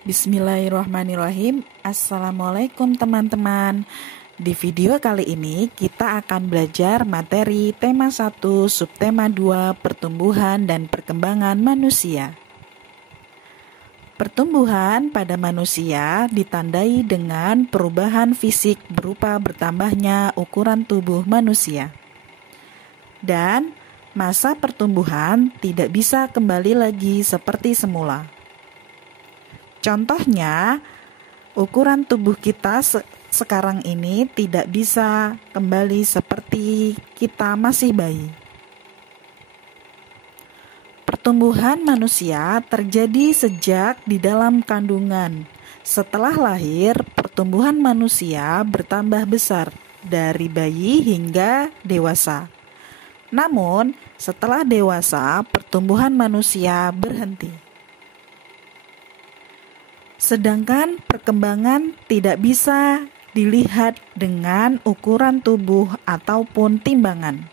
Bismillahirrahmanirrahim. Assalamualaikum teman-teman. Di video kali ini kita akan belajar materi tema 1, subtema 2, pertumbuhan dan perkembangan manusia. Pertumbuhan pada manusia ditandai dengan perubahan fisik berupa bertambahnya ukuran tubuh manusia. Dan masa pertumbuhan tidak bisa kembali lagi seperti semula. Contohnya, ukuran tubuh kita sekarang ini tidak bisa kembali seperti kita masih bayi. Pertumbuhan manusia terjadi sejak di dalam kandungan. Setelah lahir, pertumbuhan manusia bertambah besar dari bayi hingga dewasa. Namun, setelah dewasa, pertumbuhan manusia berhenti. Sedangkan perkembangan tidak bisa dilihat dengan ukuran tubuh ataupun timbangan.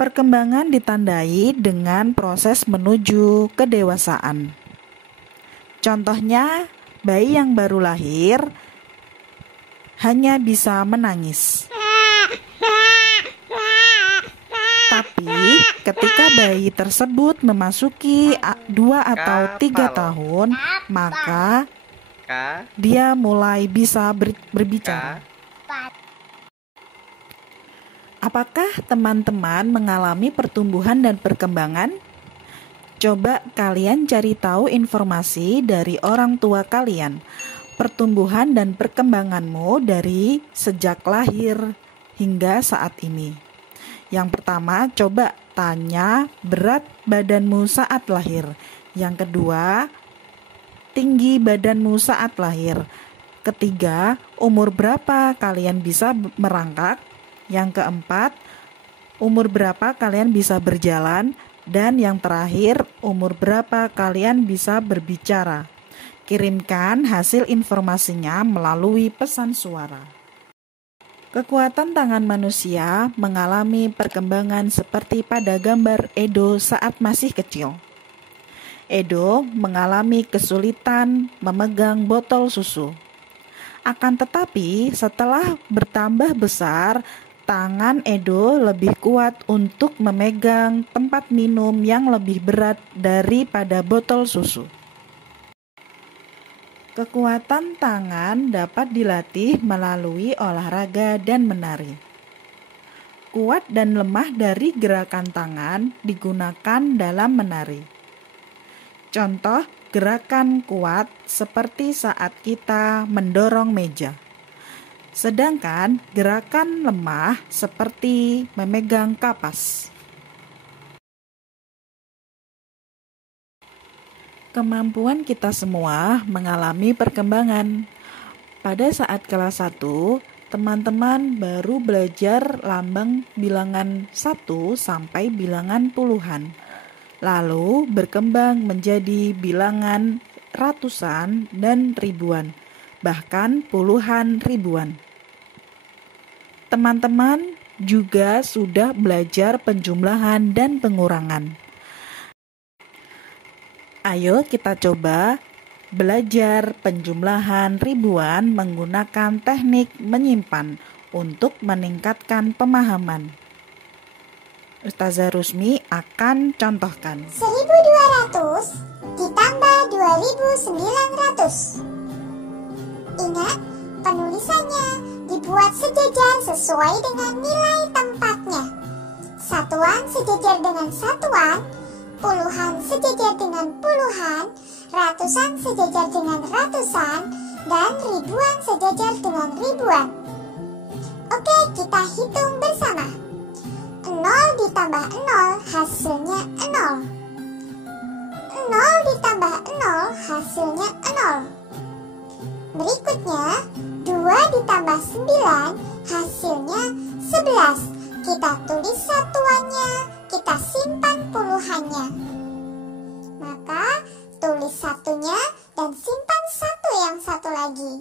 Perkembangan ditandai dengan proses menuju kedewasaan. Contohnya, bayi yang baru lahir hanya bisa menangis. Tapi ketika bayi tersebut memasuki 2 atau 3 tahun, maka dia mulai bisa berbicara. Apakah teman-teman mengalami pertumbuhan dan perkembangan? Coba kalian cari tahu informasi dari orang tua kalian. Pertumbuhan dan perkembanganmu dari sejak lahir hingga saat ini. Yang pertama, coba tanya berat badanmu saat lahir. Yang kedua, tinggi badanmu saat lahir. Ketiga, umur berapa kalian bisa merangkak. Yang keempat, umur berapa kalian bisa berjalan. Dan yang terakhir, umur berapa kalian bisa berbicara. Kirimkan hasil informasinya melalui pesan suara. Kekuatan tangan manusia mengalami perkembangan seperti pada gambar Edo saat masih kecil. Edo mengalami kesulitan memegang botol susu. Akan tetapi, setelah bertambah besar, tangan Edo lebih kuat untuk memegang tempat minum yang lebih berat daripada botol susu. Kekuatan tangan dapat dilatih melalui olahraga dan menari. Kuat dan lemah dari gerakan tangan digunakan dalam menari. Contoh gerakan kuat seperti saat kita mendorong meja. Sedangkan gerakan lemah seperti memegang kapas. Kemampuan kita semua mengalami perkembangan. Pada saat kelas 1, teman-teman baru belajar lambang bilangan 1 sampai bilangan puluhan. Lalu berkembang menjadi bilangan ratusan dan ribuan, bahkan puluhan ribuan. Teman-teman juga sudah belajar penjumlahan dan pengurangan. Ayo kita coba belajar penjumlahan ribuan menggunakan teknik menyimpan untuk meningkatkan pemahaman. Ustazah Rusmi akan contohkan. 1200 ditambah 2900. Ingat, penulisannya dibuat sejajar sesuai dengan nilai tempatnya. Satuan sejajar dengan satuan, puluhan sejajar dengan puluhan, ratusan sejajar dengan ratusan, dan ribuan sejajar dengan ribuan. Oke, kita hitung bersama. 0 ditambah 0 hasilnya 0. 0 ditambah 0 hasilnya 0. Berikutnya, 2 ditambah 9 hasilnya 11. Kita tulis satuannya, kita simpan puluhannya. Maka tulis satunya dan simpan satu yang satu lagi.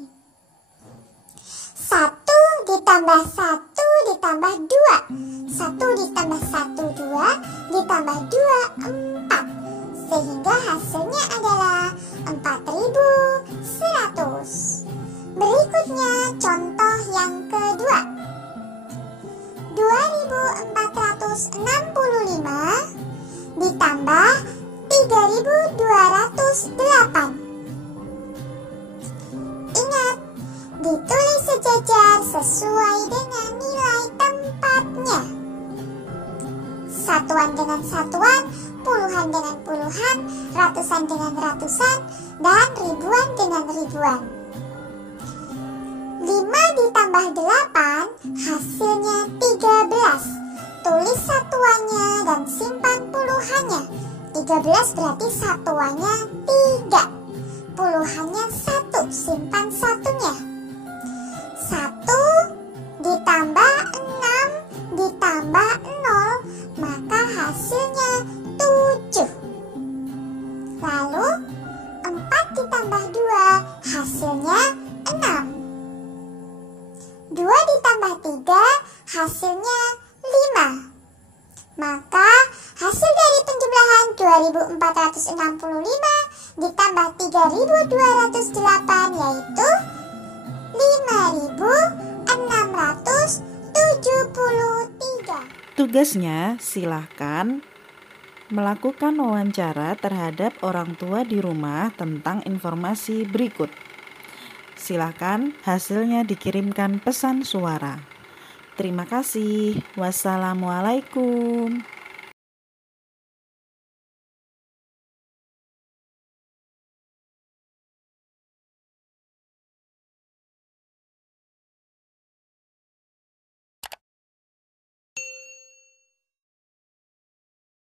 1 ditambah 1 ditambah 2. 1 ditambah 1, 2 ditambah 2, 4. Sehingga hasilnya adalah 4.000 Ingat, ditulis sejajar sesuai dengan nilai tempatnya. Satuan dengan satuan, puluhan dengan puluhan, ratusan dengan ratusan, dan ribuan dengan ribuan. 5 ditambah 8 hasilnya 13. Tulis satuannya dan simpan puluhannya. 13 berarti satuannya 3. Puluhannya 1, simpan satunya. 1 ditambah 6 ditambah 0, maka hasilnya 7. Lalu 4 ditambah 2 hasilnya 6. 2 ditambah 3 hasilnya 5. Maka hasil dari penjumlahan 2465 ditambah 3208 yaitu 5673. Tugasnya, silahkan melakukan wawancara terhadap orang tua di rumah tentang informasi berikut. Silahkan hasilnya dikirimkan pesan suara. Terima kasih. Wassalamualaikum.